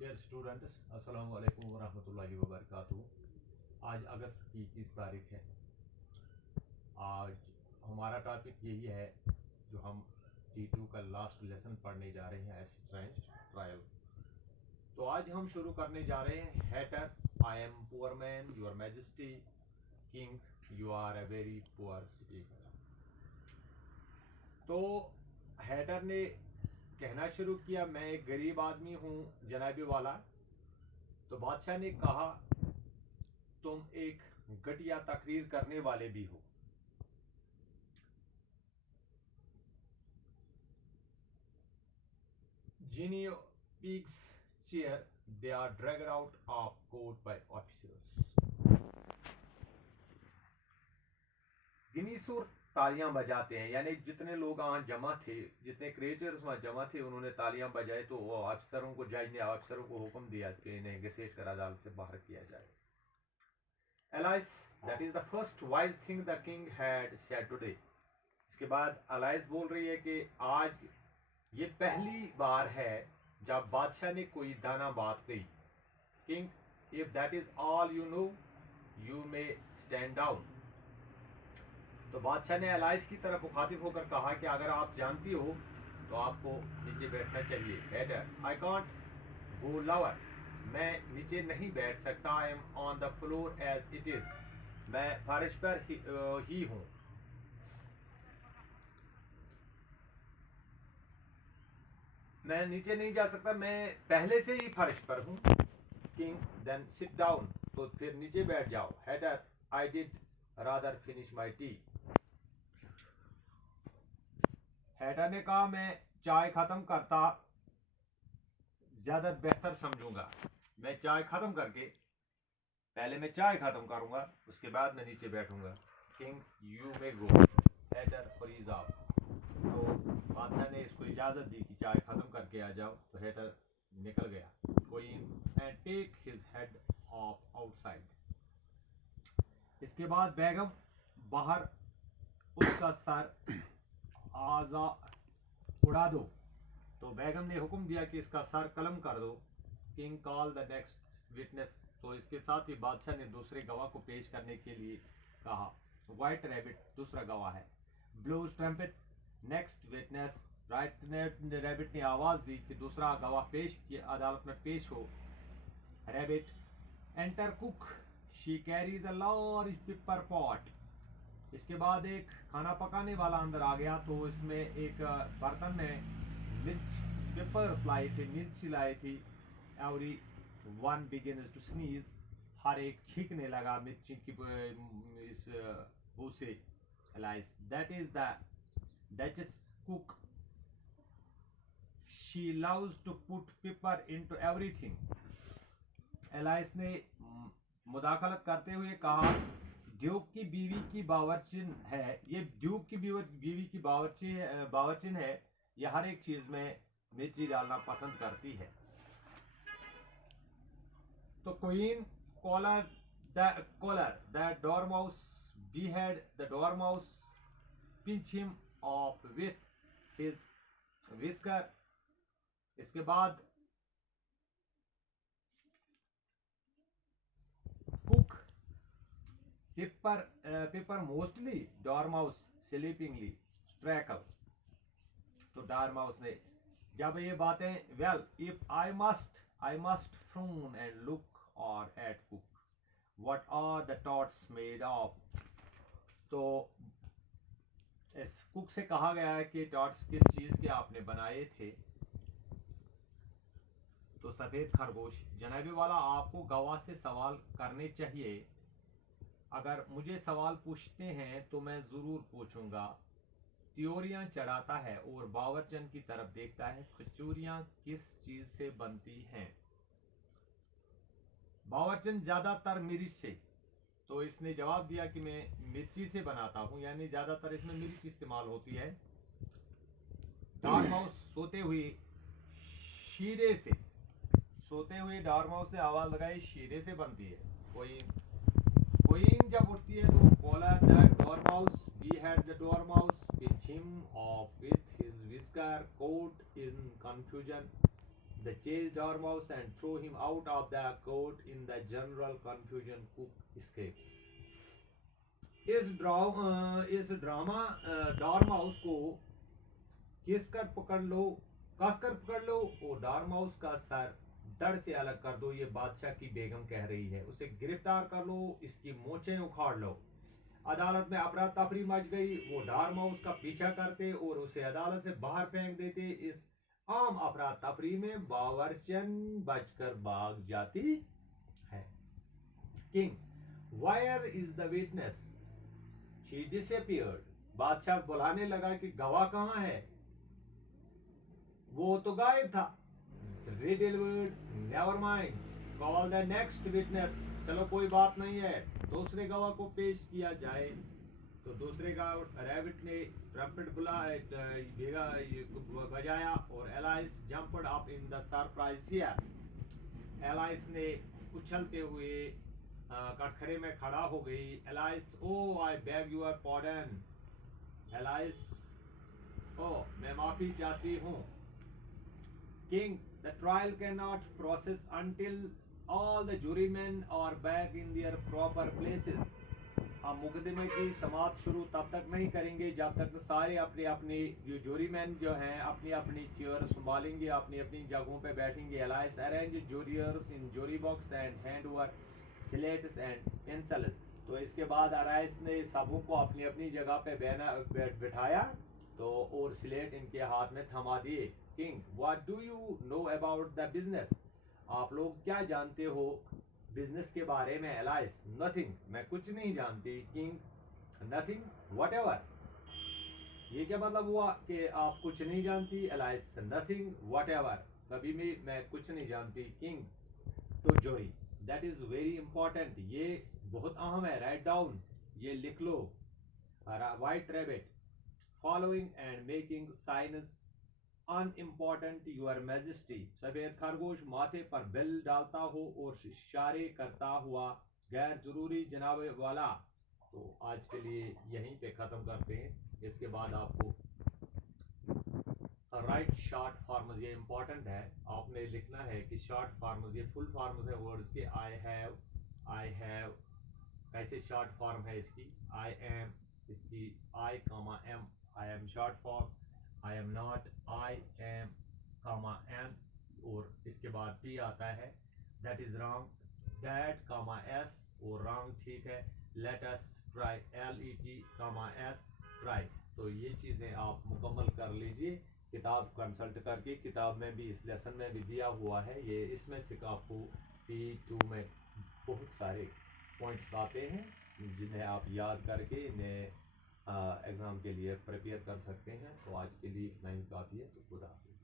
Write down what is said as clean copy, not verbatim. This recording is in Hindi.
डियर स्टूडेंट्स, अस्सलाम वालेकुम वरहमतुल्लाहि वबरकातुहू। आज अगस्त की 21 तारीख है। आज हमारा टॉपिक यही है जो हम T2 का लास्ट लेसन पढ़ने जा रहे हैं, एसिड ट्रायल। तो आज हम शुरू करने जा रहे हैं hatter. I am poor man, your majesty, king, you are a very poor speaker. तो हैटर ने कहना शुरू किया, मैं एक गरीब आदमी हूँ जनाबे वाला। तो बादशाह ने कहा, तुम एक घटिया तकरीर करने वाले भी हो। Genio peaks chair, they are dragged out of court by officers. गिनीसुर तालियां बजाते हैं, यानी जितने लोग वहां जमा थे, जितने क्रिएचर्स वहां जमा थे, उन्होंने तालियां बजाई। तो वो अफसरों को, जज ने अफसरों को हुक्म दिया कि इन्हें घसीट कर अदालत से बाहर किया जाए। Alias, that is the first wise thing the king had said today. इसके बाद एलाइस बोल रही है कि आज ये पहली बार है जब बादशाह ने कोई दाना बात कही। King, if that is all you know, you may stand down. तो बादशाह ने एलाइस की तरफ मुखातिब होकर कहा कि अगर आप जानती हो तो आपको नीचे बैठना चाहिए। Hatter, I can't go lower, मैं नीचे नहीं बैठ सकता। I am on the floor as it is, मैं फर्श पर ही हूं। मैं नीचे नहीं जा सकता, मैं पहले से ही फर्श पर हूं। किंग, देन सिट डाउन, तो फिर नीचे बैठ जाओ। Hatter, I did rather finish my T. Hatter ने कहा, मैं चाय खत्म करता ज्यादा बेहतर समझूंगा। मैं चाय खत्म करके, पहले मैं चाय खत्म करूंगा, उसके बाद मैं नीचे बैठूंगा। King, you may go. Hatter, freeze off. तो बादशाह ने इसको इजाजत दी कि चाय खत्म करके आ जाओ। तो हैटर निकल गया। Queen and take his head off outside. इसके बाद बेगम बाहर उसका सर आजा उड़ा दो। तो बेगम ने हुक्म दिया कि इसका सर कलम कर दो। King, call the next witness. तो इसके साथ ही बादशाह ने दूसरे गवाह को पेश करने के लिए कहा। व्हाइट रैबिट दूसरा गवाह है। Blues trumpet next witness. Right rabbit ने आवाज दी कि दूसरा गवाह अदालत में पेश हो। Rabbit, enter cook, she carries a large paper pot. इसके बाद एक खाना पकाने वाला अंदर आ गया। तो इसमें एक बर्तन में मिर्च पेपर्स लाई थी, मिर्च लाई थी। Every one begins to sneeze, हर एक छींकने लगा मिर्ची की इस बू से। Alice, that is the duchess cook, she loves to put pepper into everything. Alice ने मुदाखलत करते हुए कहा, ड्यूक की बीवी की बावर्चिन है, ये ड्यूक की बीवी की बावर्चिन है, ये हर एक चीज में मिर्ची डालना पसंद करती है। तो queen, collar the dormouse, behead the dormouse, pinch him off with his whisker। इसके बाद cook pepper mostly dormouse sleepingly treacle. तो डॉरमाउस ने जब ये बातें, well if I must frown and look और at cook, what are the tarts made of. तो इस कुक से कहा गया है कि टॉट्स किस चीज के आपने बनाए थे। तो सफेद खरगोश, जनाबे वाला आपको गवाह से सवाल करने चाहिए। अगर मुझे सवाल पूछते हैं तो मैं जरूर पूछूंगा। त्योरियां चढ़ाता है और बावर्चन की तरफ देखता है, खचूरियां किस चीज से बनती हैं। बावर्चन, ज्यादातर मिर्च से। तो इसने जवाब दिया कि मैं मिर्ची से बनाता हूं, यानी ज्यादातर इसमें मिर्च इस्तेमाल होती है। डॉरमाउस, सोते हुए शीरे से, सोते हुए डॉरमाउस ने आवाज लगाई, शीरे से बनती है। क्वीन जब उठती है तो collar the dormouse, behead the dormouse, pinch him off with his whisker, caught in confusion, They chase Dormouse and throw him out of the court. In the general confusion, Cook escapes. इस ड्रामा डॉर्माउस को कसकर पकड़ लो और डॉर्माउस का सर धड़ से अलग कर दो, ये बादशाह की बेगम कह रही है। उसे गिरफ्तार कर लो, इसकी मोचें उखाड़ लो। अदालत में अफरा तफरी मच गई। वो डॉर्माउस का पीछा करते और उसे अदालत से बाहर फेंक देते। इस आम अफरा तफरी में बावरचन बचकर भाग जाती है। King, where is the witness? She disappeared. बादशाह बुलाने लगा कि गवाह कहाँ है? वो तो गायब था। Redelivered, never mind. Call the next witness. चलो कोई बात नहीं है, दूसरे गवाह को पेश किया जाए। तो दूसरे गवाह रैबिट ने ट्रम्पेट बजाया और Alice jumped up in the surprise here. Alice ने उछलते हुए कटघरे में खड़ा हो गई। Alice, oh I beg your pardon. Alice, oh मैं माफी चाहती हूँ। King, the trial cannot process until all the jurymen are back in their proper places. हम मुकदमे की समाअत शुरू तब तक नहीं करेंगे जब तक सारे अपने अपने जो जूरीमैन जो हैं अपनी अपनी चेयर संभालेंगे, अपनी अपनी जगहों पे बैठेंगे। Alice arrange jurors in jury box and hand over slates and pencils. तो इसके बाद अराइस ने सबों को अपनी अपनी जगह पे बैठाया तो और स्लेट इनके हाथ में थमा दिए। King, what do you know about the business? आप लोग क्या जानते हो बिजनेस के बारे में? एलाइस, नथिंग, मैं कुछ नहीं जानती। King, nothing, whatever। ये क्या मतलब हुआ कि आप कुछ नहीं जानती? एलाइस, नथिंग whatever, कभी भी मैं कुछ नहीं जानती। किंग, तो जोरी, दैट इज वेरी इंपॉर्टेंट, ये बहुत अहम है। राइट डाउन, ये लिख लो। White rabbit following and making signs unimportant your majesty. सफेद खरगोश माथे पर बिल डालता हो और इशारे करता हुआ गैर जरूरी जनाब वाला। तो आज के लिए यहीं पे ख़त्म करते हैं। इसके बाद आपको राइट शॉर्ट फॉर्म्स, ये इंपॉर्टेंट है। आपने लिखना है कि शॉर्ट फॉर्म्स, ये फुल फॉर्म्स है वर्ड्स के। आई हैव कैसे शॉर्ट फॉर्म है इसकी? आई एम, इसकी I comma M, I am short form. I am not, I am comma M, और इसके बाद टी आता है। That is wrong, that comma S, और रॉन्ग ठीक है। Let us try, L E T comma S, try. तो ये चीज़ें आप मुकम्मल कर लीजिए किताब कंसल्ट करके। किताब में भी इस लेसन में भी दिया हुआ है ये। इसमें से आपको T2 में बहुत सारे पॉइंट्स आते हैं जिन्हें आप याद करके इन्हें एग्ज़ाम के लिए प्रिपेयर कर सकते हैं। तो आज के लिए इतना ही काफ़ी है। तो खुदा हाफिज़।